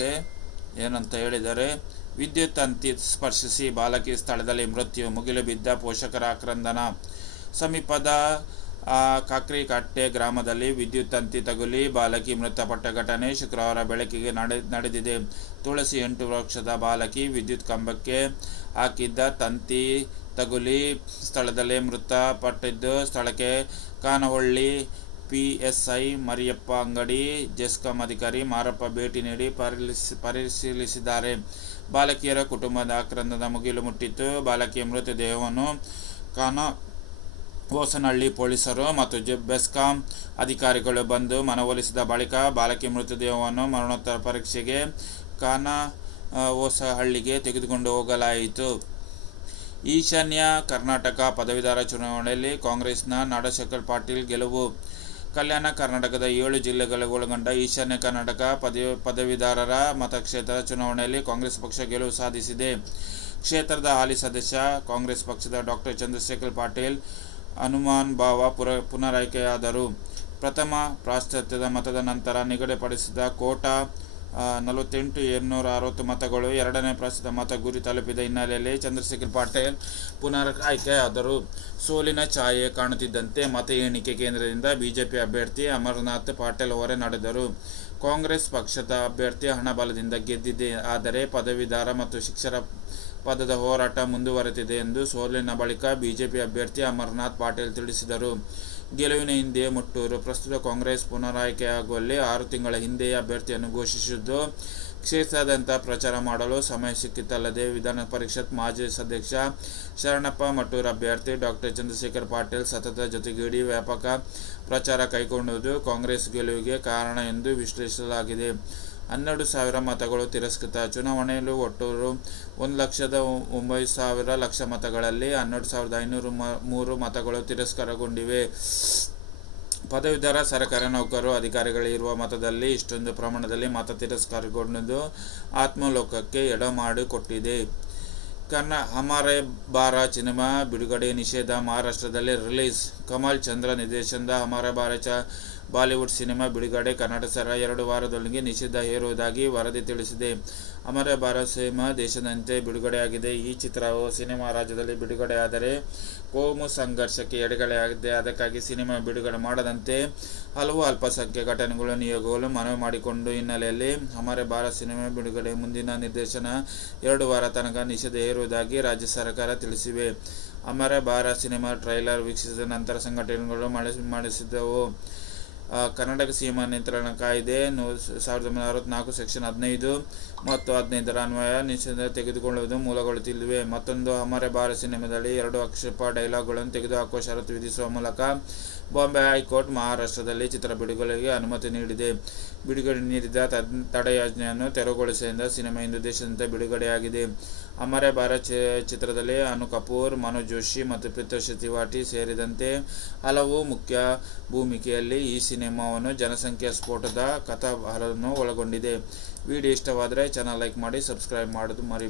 ವಾರ್ತೆ ಏನಂತ ಹೇಳಿದರೆ, ವಿದ್ಯುತ್ ತಂತಿ ಸ್ಪರ್ಶಿಸಿ ಬಾಲಕಿ ಸ್ಥಳದಲ್ಲಿ ಮೃತ್ಯು ಮುಗಿಲು ಬಿದ್ದ ಪೋಷಕರ ಆಕ್ರಂದನ. ಸಮೀಪದ ಕಾಕ್ರಿಕಟ್ಟೆ ಗ್ರಾಮದಲ್ಲಿ ವಿದ್ಯುತ್ ತಂತಿ ತಗುಲಿ ಬಾಲಕಿ ಮೃತಪಟ್ಟ ಘಟನೆ ಶುಕ್ರವಾರ ಬೆಳಕಿಗೆ ನಡೆ, ನಡೆದಿದೆ. ತುಳಸಿ ಎಂಟು ವೃಕ್ಷದ ಬಾಲಕಿ ವಿದ್ಯುತ್ ಕಂಬಕ್ಕೆ ಹಾಕಿದ್ದ ತಂತಿ ತಗುಲಿ ಸ್ಥಳದಲ್ಲೇ ಮೃತಪಟ್ಟಿದ್ದು ಸ್ಥಳಕ್ಕೆ Kanaholli P S I Mariyappa Angadi, GESCOM ಅಧಿಕಾರಿ ಮಾರಪ್ಪ ಭೇಟಿ ನೀಡಿ ಪರಿಶೀಲಿಸಿ ಪರಿಶೀಲಿಸಿದ್ದಾರೆ. ಬಾಲಕಿಯರ ಕುಟುಂಬದ ಆಕ್ರಂದದ ಮುಗಿಲು ಮುಟ್ಟಿತ್ತು. ಬಾಲಕಿಯ ಮೃತದೇಹವನ್ನು ಕಾನ, ಹೋಸನಹಳ್ಳಿ ಪೊಲೀಸರು ಮತ್ತು ಜೆ, ಬೆಸ್ಕಾಂ ಅಧಿಕಾರಿಗಳು ಬಂದು ಮನವೊಲಿಸಿದ ಬಳಿಕ ಬಾಲಕಿ ಮೃತದೇಹವನ್ನು ಮರಣೋತ್ತರ ಪರೀಕ್ಷೆಗೆ ಕಾನ ಹೋಸಹಳ್ಳಿಗೆ ತೆಗೆದುಕೊಂಡು ಹೋಗಲಾಯಿತು. ಈಶಾನ್ಯ ಕರ್ನಾಟಕ ಪದವೀಧರ ಚುನಾವಣೆಯಲ್ಲಿ ಕಾಂಗ್ರೆಸ್ನ ನಾಡಶೇಖರ್ ಪಾಟೀಲ್ ಗೆಲುವು ಕಲ್ಯಾಣ ಕರ್ನಾಟಕದ ಏಳು ಜಿಲ್ಲೆಗಳ ಒಳಗೊಂಡ ಈಶಾನ್ಯ ಕರ್ನಾಟಕ ಪದವಿ ಪದವೀಧರರ ಮತಕ್ಷೇತ್ರ ಚುನಾವಣೆಯಲ್ಲಿ ಕಾಂಗ್ರೆಸ್ ಪಕ್ಷ ಗೆಲುವು ಸಾಧಿಸಿದೆ. ಕ್ಷೇತ್ರದ ಹಾಲಿ ಸದಸ್ಯ, ಕಾಂಗ್ರೆಸ್ ಪಕ್ಷದ ಡಾಕ್ಟರ್ ಚಂದ್ರಶೇಖರ್ ಪಾಟೀಲ್ ಹನುಮಾನ್ ಭಾವ ಪುರ ಪುನರಾಯ್ಕೆಯಾದರು. ಪ್ರಥಮ ಪ್ರಾಶ್ಚಾತ್ಯದ ಮತದ ನಂತರ ನಿಗದಿಪಡಿಸಿದ ಕೋಟಾ ನಲವತ್ತೆಂಟು ಏಳ್ನೂರ ಅರವತ್ತು ಮತಗಳು. ಎರಡನೇ ಪ್ರಸ್ತುತ ಮತ ಗುರಿ ತಲುಪಿದ ಹಿನ್ನೆಲೆಯಲ್ಲಿ ಚಂದ್ರಶೇಖರ್ ಪಾಟೀಲ್ ಪುನರ್ ಆಯ್ಕೆಯಾದರು. ಸೋಲಿನ ಛಾಯೆ ಕಾಣುತ್ತಿದ್ದಂತೆ ಮತ ಎಣಿಕೆ ಕೇಂದ್ರದಿಂದ ಬಿಜೆಪಿ ಅಭ್ಯರ್ಥಿ ಅಮರನಾಥ್ ಪಾಟೀಲ್ ಹೊರ ನಡೆದರು. ಕಾಂಗ್ರೆಸ್ ಪಕ್ಷದ ಅಭ್ಯರ್ಥಿ ಹಣಬಲದಿಂದ ಗೆದ್ದಿದೆ. ಆದರೆ ಪದವೀಧರ ಮತ್ತು ಶಿಕ್ಷರ ಪದದ ಹೋರಾಟ ಮುಂದುವರೆದಿದೆ ಎಂದು ಸೋಲಿನ ಬಳಿಕ ಬಿಜೆಪಿ ಅಭ್ಯರ್ಥಿ ಅಮರನಾಥ್ ಪಾಟೀಲ್ ತಿಳಿಸಿದರು. ಗೆಲುವಿನ ಹಿಂದೆ ಮುಟ್ಟೂರು. ಪ್ರಸ್ತುತ ಕಾಂಗ್ರೆಸ್ ಪುನರಾಯ್ಕೆಯಾಗುವಲ್ಲಿ ಆರು ತಿಂಗಳ ಹಿಂದೆಯೇ ಅಭ್ಯರ್ಥಿಯನ್ನು ಘೋಷಿಸಿದ್ದು ಕ್ಷೇತ್ರದಂತ ಪ್ರಚಾರ ಮಾಡಲು ಸಮಯ ಸಿಕ್ಕಿತಲ್ಲದೆ ವಿಧಾನ ಪರಿಷತ್ ಮಾಜಿ ಸದಸ್ಯ ಶರಣಪ್ಪ ಮಟ್ಟೂರ್ ಅಭ್ಯರ್ಥಿ ಡಾಕ್ಟರ್ ಚಂದ್ರಶೇಖರ್ ಪಾಟೀಲ್ ಸತತ ಜೊತೆಗೂಡಿ ವ್ಯಾಪಕ ಪ್ರಚಾರ ಕೈಗೊಂಡುದು ಕಾಂಗ್ರೆಸ್ ಗೆಲುವಿಗೆ ಕಾರಣ ಎಂದು ವಿಶ್ಲೇಷಿಸಲಾಗಿದೆ. ಹನ್ನೆರಡು ಸಾವಿರ ಮತಗಳು ತಿರಸ್ಕೃತ. ಚುನಾವಣೆಯಲ್ಲಿ ಒಟ್ಟು ಒಂದು ಲಕ್ಷದ ಒಂಬತ್ತು ಸಾವಿರ ಲಕ್ಷ ಮತಗಳಲ್ಲಿ ಹನ್ನೆರಡು ಸಾವಿರದ ಐನೂರು ಮ, ಮೂರು ಮತಗಳು ತಿರಸ್ಕಾರಗೊಂಡಿವೆ. ಪದವೀಧರ ಸರ್ಕಾರಿ ನೌಕರರು ಅಧಿಕಾರಿಗಳಿರುವ ಮತದಲ್ಲಿ ಇಷ್ಟೊಂದು ಪ್ರಮಾಣದಲ್ಲಿ ಮತ ತಿರಸ್ಕಾರಗೊಂಡಿದ್ದು ಆತ್ಮಲೋಕಕ್ಕೆ ಎಡ ಮಾಡಿಕೊಟ್ಟಿದೆ ಕನ್ನ, ಹಮಾರೆ ಬಾರ ಸಿನಿಮಾ ಬಿಡುಗಡೆ ನಿಷೇಧ ಮಹಾರಾಷ್ಟ್ರದಲ್ಲಿ ರಿಲೀಸ್. ಕಮಲ್ ಚಂದ್ರ ನಿರ್ದೇಶನದ ಹಮಾರೆ ಬಾರ ಚ ಬಾಲಿವುಡ್ ಸಿನಿಮಾ ಬಿಡುಗಡೆ ಕರ್ನಾಟಕ ಸರ ಎರಡು ವಾರದೊಳಗೆ ನಿಷೇಧ ಹೇರುವುದಾಗಿ ವರದಿ ತಿಳಿಸಿದೆ. ಅಮರ ಭಾರತ್ ಸಿನಿಮಾ ದೇಶದಂತೆ ಬಿಡುಗಡೆಯಾಗಿದೆ. ಈ ಚಿತ್ರವು ಸಿನಿಮಾ ರಾಜ್ಯದಲ್ಲಿ ಬಿಡುಗಡೆಯಾದರೆ ಕೋಮು ಸಂಘರ್ಷಕ್ಕೆ ಎಡೆಗಡೆಯಾಗಿದೆ. ಅದಕ್ಕಾಗಿ ಸಿನಿಮಾ ಬಿಡುಗಡೆ ಮಾಡದಂತೆ ಹಲವು ಅಲ್ಪಸಂಖ್ಯೆ ಘಟನೆಗಳು ನಿಯೋಗಗಳು ಮನವಿ ಮಾಡಿಕೊಂಡು ಹಿನ್ನೆಲೆಯಲ್ಲಿ ಅಮರ ಭಾರತ್ ಸಿನಿಮಾ ಬಿಡುಗಡೆ ಮುಂದಿನ ನಿರ್ದೇಶನ ಎರಡು ವಾರ ತನಕ ನಿಷೇಧ ಹೇರುವುದಾಗಿ ರಾಜ್ಯ ಸರ್ಕಾರ ತಿಳಿಸಿವೆ. ಅಮರ ಭಾರತ್ ಸಿನಿಮಾ ಟ್ರೈಲರ್ ವೀಕ್ಷಿಸಿದ ನಂತರ ಸಂಘಟನೆಗಳು ಮಾಡಿಸಿ ಮಾಡಿಸಿದ್ದವು. ಕರ್ನಾಟಕ ಸೀಮಾ ನಿಯಂತ್ರಣ ಕಾಯ್ದೆ ನೂ ಸಾವಿರದ ಒಂಬೈನೂರ ಅರವತ್ನಾಲ್ಕು, ಸೆಕ್ಷನ್ ಹದಿನೈದು ಮತ್ತು ಹದಿನೈದರ ಅನ್ವಯ ನಿಷೇಧ ತೆಗೆದುಕೊಳ್ಳುವುದು ಮೂಲಗಳು ತಿಳಿದಿವೆ ಮತ್ತೊಂದು ಅಮರೆ ಭಾರತ್ ಸಿನಿಮಾದಲ್ಲಿ ಎರಡು ಆಕ್ಷೇಪ ಡೈಲಾಗ್ಗಳನ್ನು ತೆಗೆದುಹಾಕುವ ಷರತ್ತು ವಿಧಿಸುವ ಮೂಲಕ ಬಾಂಬೆ ಹೈಕೋರ್ಟ್ ಮಹಾರಾಷ್ಟ್ರದಲ್ಲಿ ಚಿತ್ರ ಬಿಡುಗಡೆಗೆ ಅನುಮತಿ ನೀಡಿದೆ. ಬಿಡುಗಡೆ ನೀಡಿದ ತಡೆಯಾಜ್ಞೆಯನ್ನು ತೆರವುಗೊಳಿಸಿದ ಸಿನಿಮಾ ಇಂದು ದೇಶದಂತೆ ಬಿಡುಗಡೆಯಾಗಿದೆ. ಅಮರೆ ಭಾರತ್ ಚಿತ್ರದಲ್ಲಿ ಅನು ಕಪೂರ್ ಮನೋಜ್ ಜೋಶಿ ಮತ್ತು ಪ್ರಿತೋಷ್ ತಿವಾಟಿ ಸೇರಿದಂತೆ ಹಲವು ಮುಖ್ಯ ಭೂಮಿಕೆಯಲ್ಲಿ ಈ ಸಿನಿಮಾವನ್ನು ಜನಸಂಖ್ಯಾ ಸ್ಫೋಟದ ಕಥಾಭಾರವನ್ನು ಒಳಗೊಂಡಿದೆ. ವಿಡಿಯೋ ಇಷ್ಟವಾದರೆ ಚಾನಲ್ ಲೈಕ್ ಮಾಡಿ ಸಬ್ಸ್ಕ್ರೈಬ್ ಮಾಡೋದು ಮರಿ